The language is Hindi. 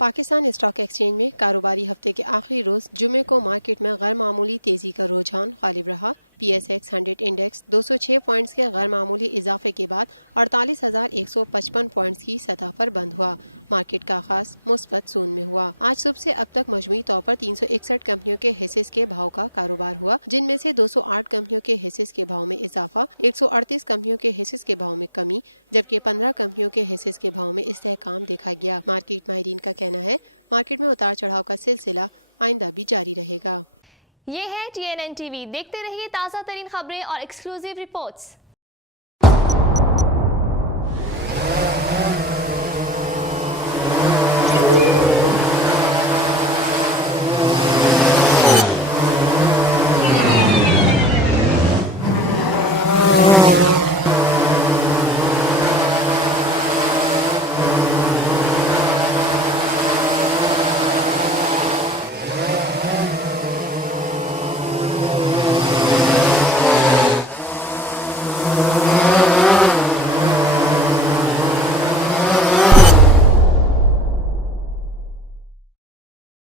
पाकिस्तान स्टॉक एक्सचेंज में कारोबारी हफ्ते के आखिरी रोज जुमे को मार्केट में गैर मामूली तेजी का रुझान गालिब रहा। PSX 100 इंडेक्स 206 पॉइंट्स के गैर मामूली इजाफे के बाद 48,155 पॉइंट्स की सतह पर बंद हुआ। मार्केट का आगाज मुस्बत सून में हुआ। आज सुबह से अब तक मजमूई तौर पर 361 कंपनियों के हिस्सेस के भाव का कारोबार हुआ, जिनमें से 208 कंपनियों के हिस्सेस के भाव में इजाफा, 138 कंपनियों के हिस्सेस के भाव में कमी, जबकि 15 कंपनियों के हिस्सेस के भाव में इस्तेहकाम देखा गया। मार्केट माहिरीन का कहना है मार्केट में उतार चढ़ाव का सिलसिला आइंदा भी जारी रहेगा। ये है TNN TV। देखते रहिए ताज़ा तरीन खबरें और एक्सक्लूसिव रिपोर्ट्स।